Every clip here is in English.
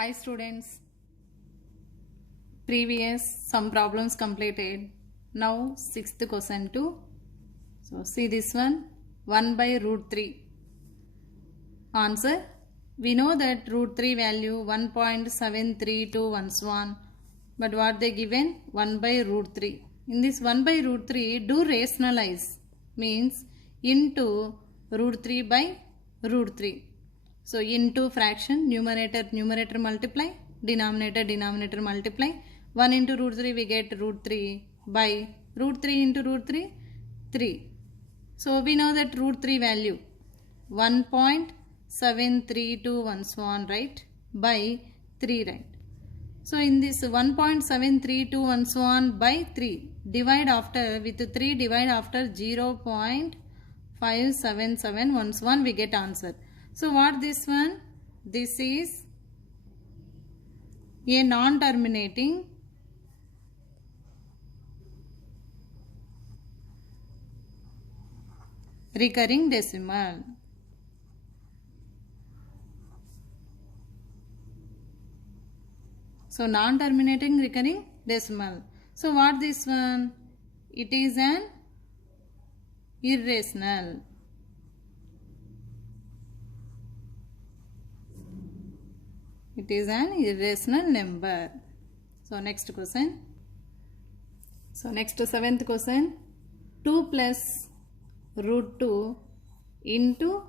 Hi students, previous some problems completed. Now sixth question too. So see this one, 1 by root 3. Answer, we know that root 3 value 1.73211, but what they given 1 by root 3. In this 1 by root 3 do rationalize, means into root 3 by root 3. So into fraction, numerator multiply, denominator multiply. 1 into root 3 we get root 3 by root 3 into root 3, 3. So we know that root 3 value 1.73211, right, by 3, right. So in this 1.73211 by 3, divide after with 3, divide after 0.57711, we get answer. So what this one? This is a non-terminating recurring decimal. So non-terminating recurring decimal. So what this one? It is an irrational. It is an irrational number. So next question. So next seventh question. 2 plus root 2 into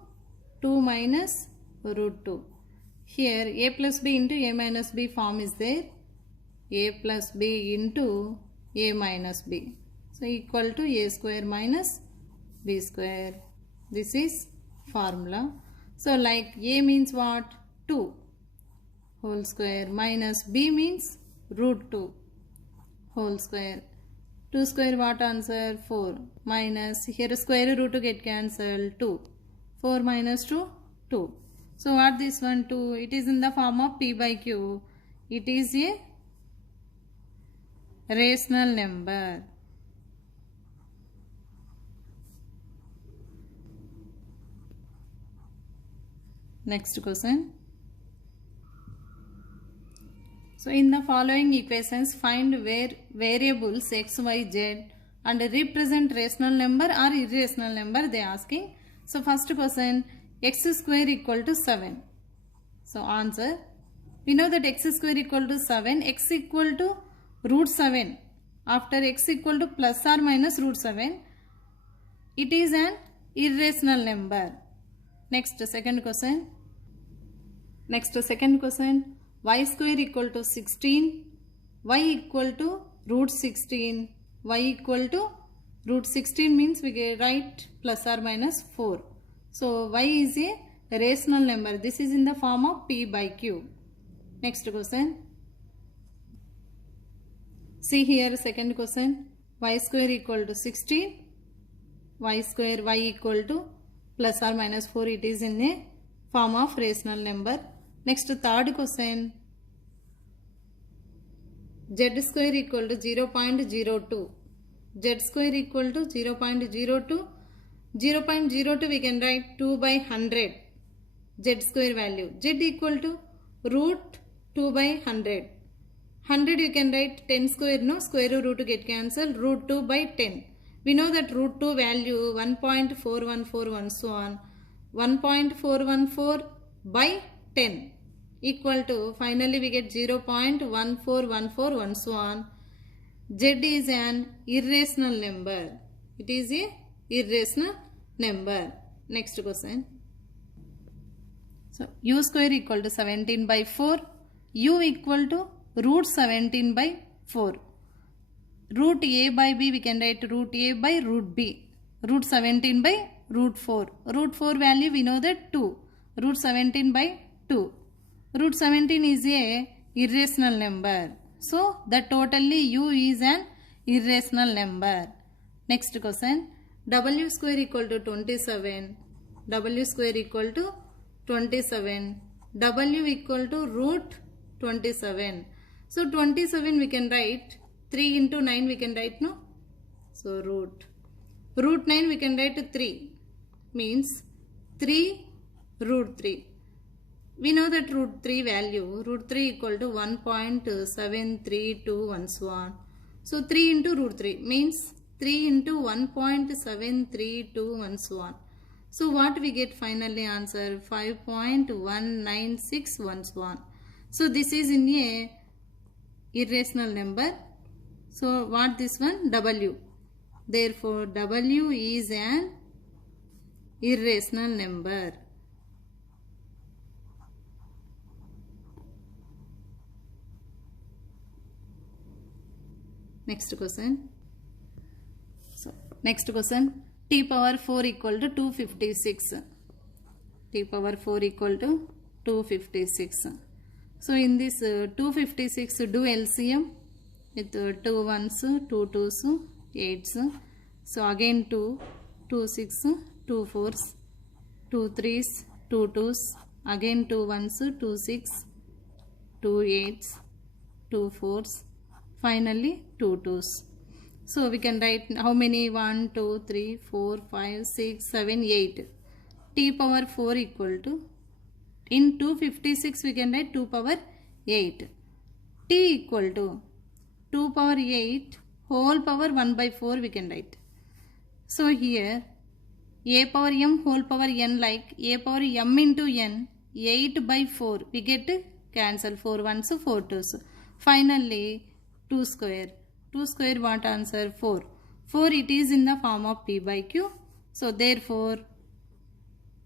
2 minus root 2. Here a plus b into a minus b form is there. A plus b into a minus b. So equal to a square minus b square. This is formula. So like a means what? 2 whole square minus b means root 2 whole square. 2 square what answer? 4 minus here square root to get cancelled 2. 4 minus 2, 2. So what this one 2? It is in the form of p by q. It is a rational number. Next question. So in the following equations, find where variables x, y, z and represent rational number or irrational number they are asking. So first question, x square equal to 7. So answer, we know that x square equal to 7, x equal to root 7. After x equal to plus or minus root 7, it is an irrational number. Next second question. Y square equal to 16, y equal to root 16, y equal to root 16 means we get write plus or minus 4. So y is a rational number. This is in the form of p by q. Next question. See here second question. Y square equal to 16, y square y equal to plus or minus 4. It is in a form of rational number. Next third question, z square equal to 0.02, z square equal to 0.02, 0.02 we can write 2 by 100, z square value, z equal to root 2 by 100, 100 you can write 10 square, no, square root to get cancelled, root 2 by 10. We know that root 2 value 1.41411, 1.414 by 10 equal to, finally we get 0.141411. Z is an irrational number. It is a irrational number. Next question. So u square equal to 17 by 4, u equal to root 17 by 4. Root a by b we can write root a by root b. Root 17 by root 4. Root 4 value we know that 2. Root 17 by 2. Root 17 is a irrational number. So the totally u is an irrational number. Next question. W square equal to 27. W square equal to 27. W equal to root 27. So 27 we can write 3 into 9 we can write, no? So root 9 we can write 3 means 3 root 3. we know that root 3 value, root 3 equal to 1.732 and so on. So 3 into root 3 means 3 into 1.732 and so on. So what we get finally answer 5.196 and so on. So this is in a irrational number. So what this one? W. Therefore W is an irrational number. Next question. So next question, t power 4 equal to 256. T power 4 equal to 256. So in this 256 do LCM with 2 ones, 2 twos, 8s. So again 2, 2 6, 2 4s, 2 3s, 2 2s, again 2 ones, 2 6, 2 8s, 2 4s, finally 2 2s. So we can write how many? 1, 2, 3, 4, 5, 6, 7, 8. T power 4 equal to, in 256 we can write 2 power 8. T equal to 2 power 8 whole power 1 by 4 we can write. So here a power m whole power n, like a power m into n, 8 by 4 we get cancel, 4 ones, 4 twos. Finally 2 square. 2 square what answer? 4. 4 it is in the form of p by q. So therefore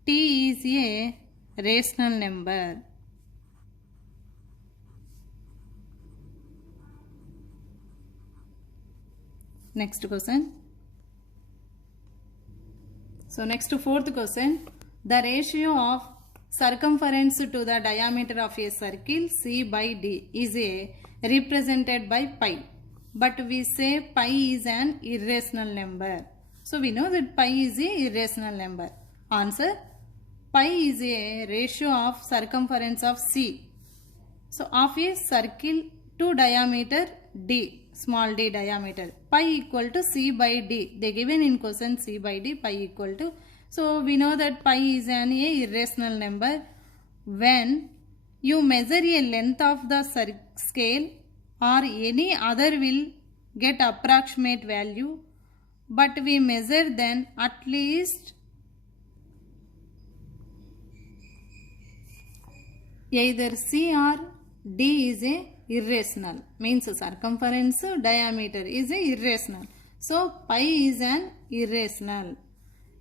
t is a rational number. Next question. So next to fourth question, the ratio of circumference to the diameter of a circle C by D is represented by pi. But we say pi is an irrational number. So we know that pi is a irrational number. Answer, pi is a ratio of circumference of C. So of a circle to diameter D, small d diameter, pi equal to C by D. They given in question C by D, pi equal to. So we know that pi is an irrational number when you measure a length of the scale or any other will get approximate value, but we measure then at least either C or D is a irrational, means circumference diameter is a irrational. So pi is an irrational.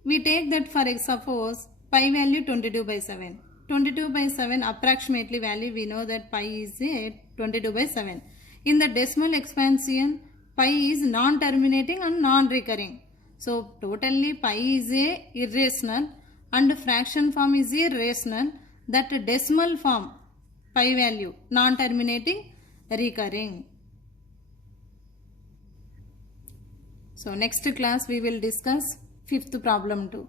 We take that for suppose pi value 22 by 7. 22 by 7 approximately value we know that pi is a 22 by 7. In the decimal expansion pi is non-terminating and non-recurring. So totally pi is a irrational and fraction form is a rational. That decimal form pi value non-terminating, recurring. So next class we will discuss fifth problem 2.